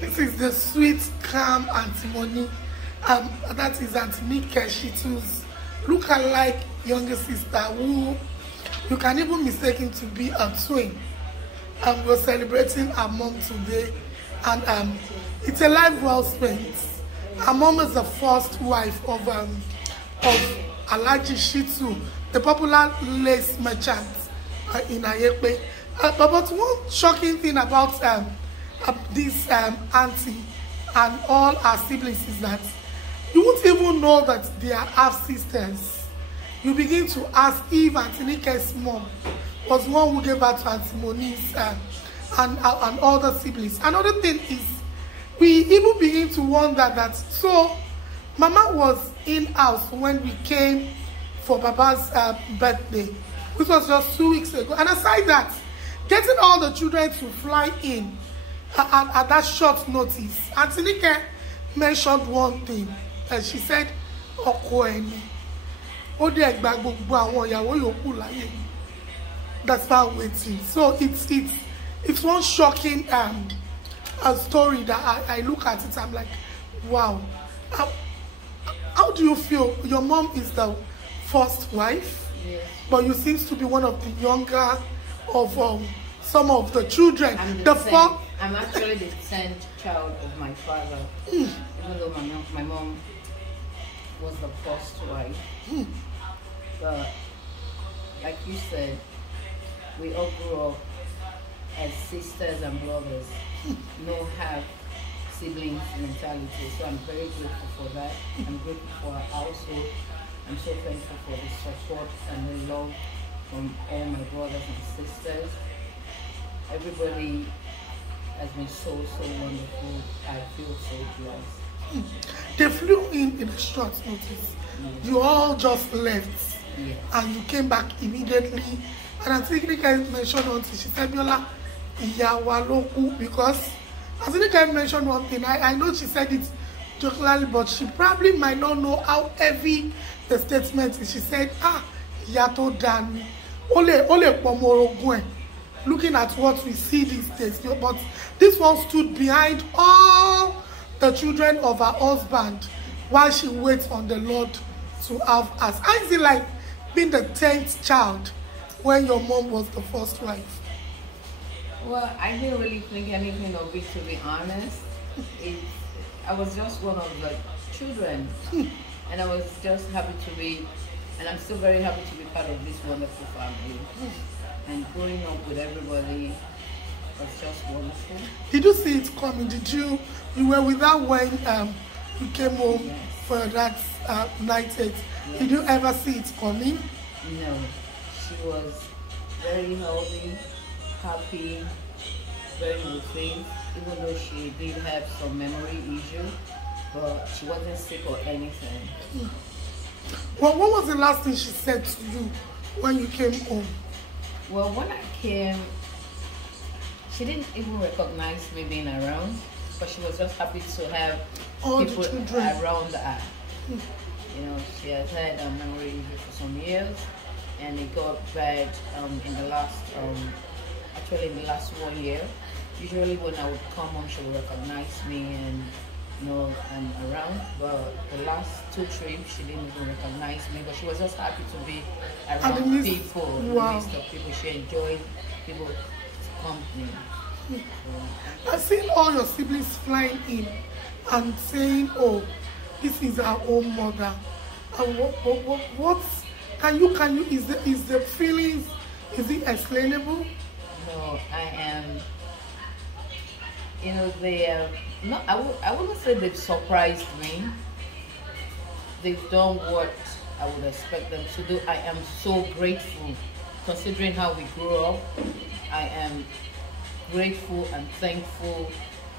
This is the sweet, calm Auntie Moni. That is Auntie Nika Shittu's look-alike younger sister who you can even mistake to be a twin. We're celebrating our mom today, and it's a life well spent. Our mom is the first wife of Alhaji Shittu, the popular lace merchant in Ayepe. But one shocking thing about this auntie and all our siblings is that you won't even know that they are half sisters. You begin to ask if Auntie Nike's mom was one who gave birth to Auntie Moni's and other siblings. Another thing is, we even begin to wonder that, so Mama was in-house when we came for Baba's birthday, which was just 2 weeks ago. And aside that, getting all the children to fly in at that short notice, Auntie Nike mentioned one thing. She said, that's how waiting. So it's one shocking a story that I look at it, I'm like, wow. How do you feel? Your mom is the first wife, yes, but you seem to be one of the younger of some of the children. I'm actually the 10th child of my father, even though my mom was the first wife. But like you said, we all grew up as sisters and brothers, no half siblings mentality. So I'm very grateful for that. I'm grateful for our household. I'm so thankful for the support and the love from all my brothers and sisters. Everybody has been so wonderful. I feel so blessed. They flew in a short notice. Yes. You all just left, yes, and you came back immediately. And I think Nika mentioned one thing. She said, Biola, because I think Nika mentioned one thing. I know she said it jokingly, but she probably might not know how heavy the statement is. She said, Yato Dan, Ole Pomoro Gwen. Looking at what we see these days, but this one stood behind all the children of her husband while she waits on the Lord to have us. How is it like being the 10th child when your mom was the first wife? Well, I didn't really think anything of it, to be honest. I was just one of the children, and I was just happy to be, and I'm still very happy to be part of this wonderful family. And growing up with everybody was just wonderful. Did you see it coming? You were with her when you came home, yes, for that night out? Yes. Did you ever see it coming? No. She was very healthy, happy, very within, even though she did have some memory issue, but she wasn't sick or anything. Well, what was the last thing she said to you when you came home? Well, when I came, she didn't even recognize me being around, but she was just happy to have all people around her. You know, she has had a memory injury for some years, and it got bad in the last, actually in the last 1 year. Usually when I would come home, she would recognize me and know I'm around, but the last 2 trips she didn't even recognize me, but she was just happy to be around people, wow, in the midst of people. She enjoyed people's company. I've seen all your siblings flying in and saying, oh, this is our own mother. And what can you is the feelings, is it explainable? No, I am, you know, they no, I wouldn't say they've surprised me. They've done what I would expect them to do. I am so grateful, considering how we grew up. I am grateful and thankful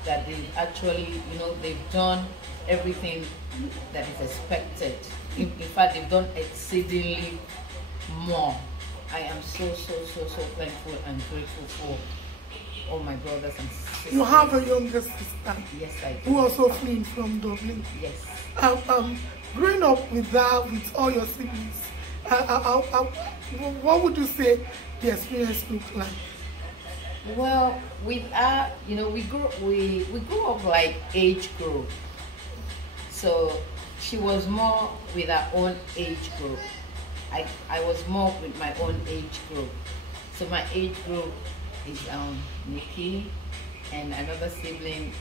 that they've actually, you know, they've done everything that is expected. In fact, they've done exceedingly more. I am so thankful and grateful for all my brothers and sisters. You have a younger sister. Yes, I do. Who also fleeing from Dublin. Yes. Growing up with her, with all your siblings, what would you say the experience looked like? Well, with we grew up like age group. So she was more with her own age group. I was more with my own age group. So my age group is Nikki and another sibling,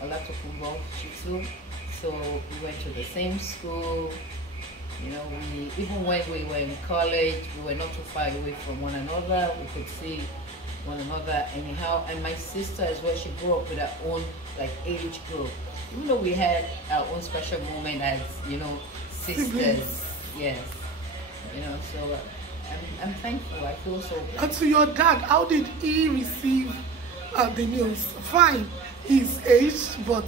Olatokunbo, Shittu. So we went to the same school. You know, we even when we were in college, we were not too far away from one another. We could see one another anyhow. And my sister as well, she grew up with her own like age group. Even though we had our own special moment as, you know, sisters. Yes. You know, so I'm thankful. I feel so blessed. And to your dad, how did he receive the news? Fine, he's aged, but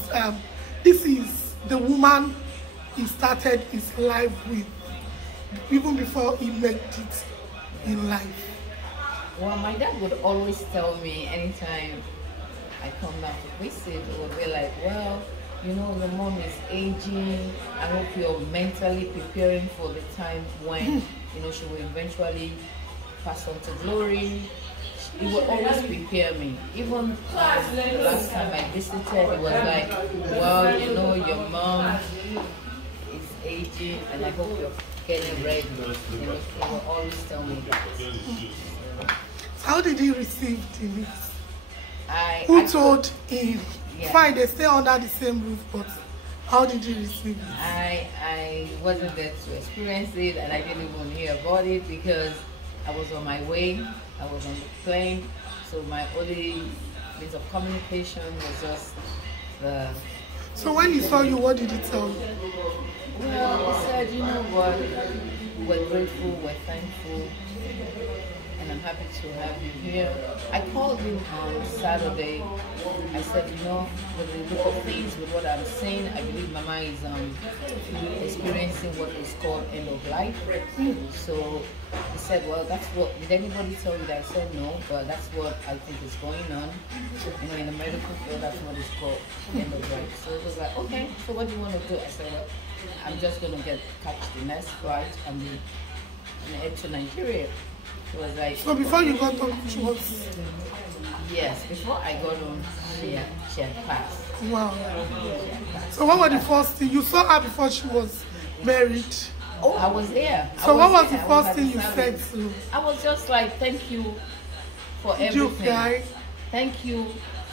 this is the woman he started his life with, even before he made it in life. Well, my dad would always tell me anytime I come down to visit, it would be like, well, you know, your mom is aging. I hope you're mentally preparing for the time when, you know, she will eventually pass on to glory. He would always prepare me. Even the last time I visited, it was like, well, you know, your mom is aging and I hope you're getting ready. You know, he would always tell me that. How did he receive the news? I told him? Yeah. Fine, they stay under the same roof, but how did you receive it? I wasn't there to experience it, and I didn't even hear about it because I was on my way. I was on the plane, so my only means of communication was just the. So when he saw you, what did he tell you? Well, he said, you know what, we're grateful, we're thankful, and I'm happy to have you here. I called him on Saturday. I said, you know, with the look of things, with what I'm saying, I believe Mama is experiencing what is called end of life. So he said, well, that's what, did anybody tell you that? I said, no, but that's what I think is going on. You know, in the medical field, that's what is called end of life. So it was like, okay, so what do you want to do? I said, well, I'm just going to catch the next flight and head to Nigeria. It was like, so before you got on, she was... Yes, before I got on, she had passed. Wow. So what was the first thing? You saw her before she was married? Oh, I was there. So what was the first thing you said to? I was just like, thank you for everything. Thank you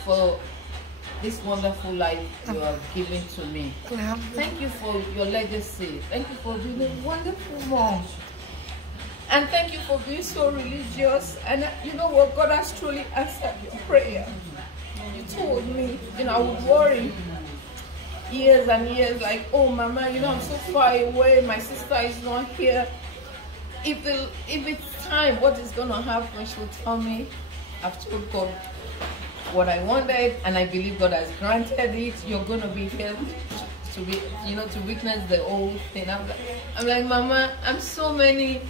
for this wonderful life you are giving to me. Thank you for your legacy. Thank you for being a wonderful mom. And thank you for being so religious. And you know what? God has truly answered your prayer. You told me, you know, I would worry years and years, like, oh, Mama, you know, I'm so far away. My sister is not here. If it's time, what is going to happen? She would tell me, I've told God what I wanted, and I believe God has granted it. You're going to be here to be, you know, to witness the whole thing. I'm like, Mama, I'm so many...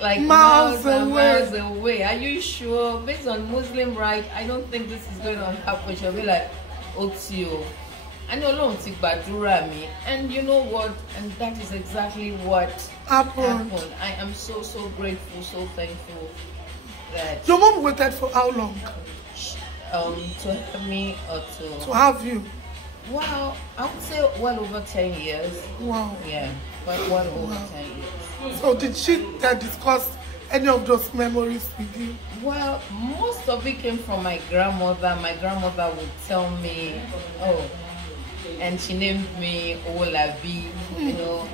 like miles away. Are you sure? Based on Muslim right, I don't think this is going to happen. She'll be like, Otio. I know Lord Badura me. And you know what? And that is exactly what happened. I am so grateful, so thankful that your mom waited for how long? To have me or to have you. Well, I would say well over 10 years. Wow. Yeah, well over 10 years. So did she discuss any of those memories with you? Well, most of it came from my grandmother. My grandmother would tell me, oh, and she named me Olabi. You know,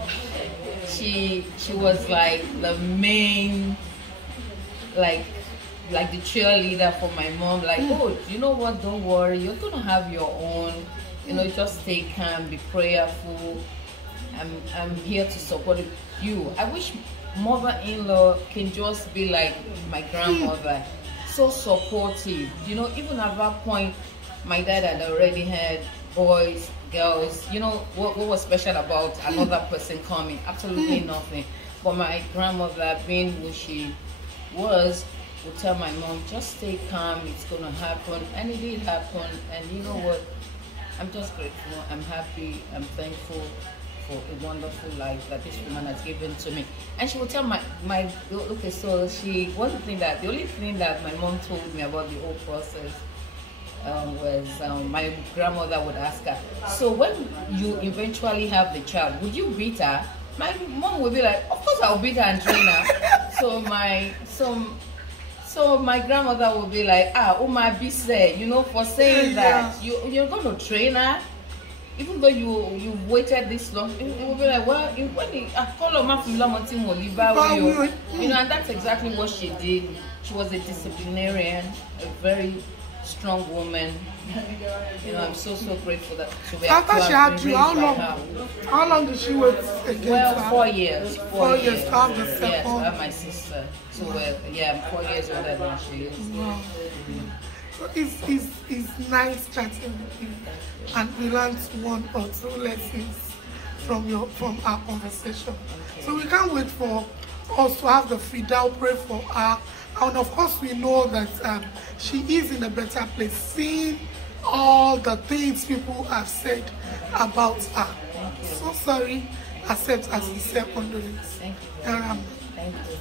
she was like the main, like the cheerleader for my mom. Like, oh, you know what? Don't worry, you're gonna have your own. You know, just stay calm, be prayerful. I'm here to support you. I wish mother-in-law can just be like my grandmother, so supportive. You know, even at that point, my dad had already had boys, girls. You know, what was special about another person coming? Absolutely nothing. But my grandmother, being who she was, would tell my mom, just stay calm, it's gonna happen. And it did happen. And you know what? I'm just grateful, I'm happy, I'm thankful for a wonderful life that this woman has given to me. And she would tell okay, so the only thing that my mom told me about the whole process was my grandmother would ask her, so when you eventually have the child, would you beat her? My mom would be like, of course I'll beat her and train her. So my grandmother would be like, Uma Bise, for saying that you're going to train her, even though you've waited this long. It will be like, well, and that's exactly what she did. She was a disciplinarian, a very strong woman. I'm so grateful that to be after she had you, how long did she wait again? Well, 4 years. 4 years to have the second. Yes, I have my sister. So I'm 4 years older than she is. Wow. So it's nice chatting with you, and we learned 1 or 2 lessons from our conversation. So we can't wait for us to have the Fidel pray for her. And of course, we know that she is in a better place, seeing all the things people have said about her. So sorry, accept as sincere condolence. Thank you. Thank you.